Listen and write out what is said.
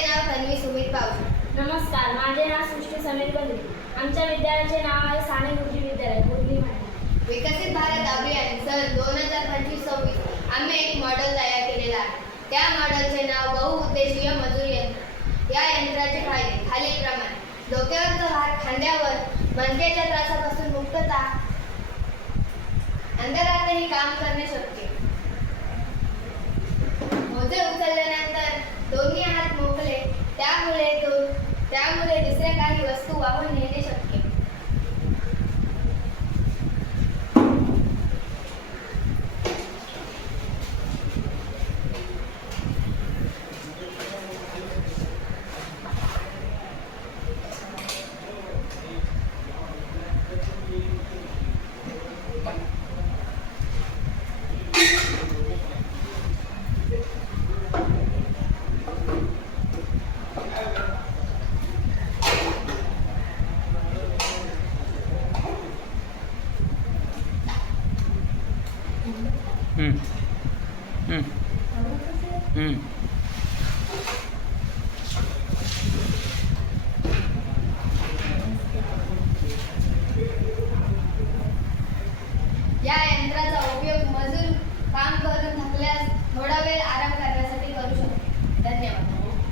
माझे नाव तन्वी सुमित पावसे. नमस्कार, माझे नाव सृष्टी समीर बंद्रे. आमच्या विद्यालयाचे नाव आहे साने गुरुजी विद्यालय बुर्लीमाळा. विकसित भारत अभियान सन 2025-26 आम्ही एक मॉडेल तयार केलेला आहे. त्या मॉडेलचे नाव बहुउद्देशीय मजूर यंत्र. या यंत्राचे फायदे खालीलप्रमाणे: डोक्यावरचा भार खांद्यावर, मणक्याच्या त्रासापासून मुक्तता, अंधारातही काम करणे शक्य, ओझे उचलल्यानंतर दोन्ही हात मोकळे, त्यामुळे दुसऱ्या काही वस्तू वाहून नेणे शक्य. हम्म.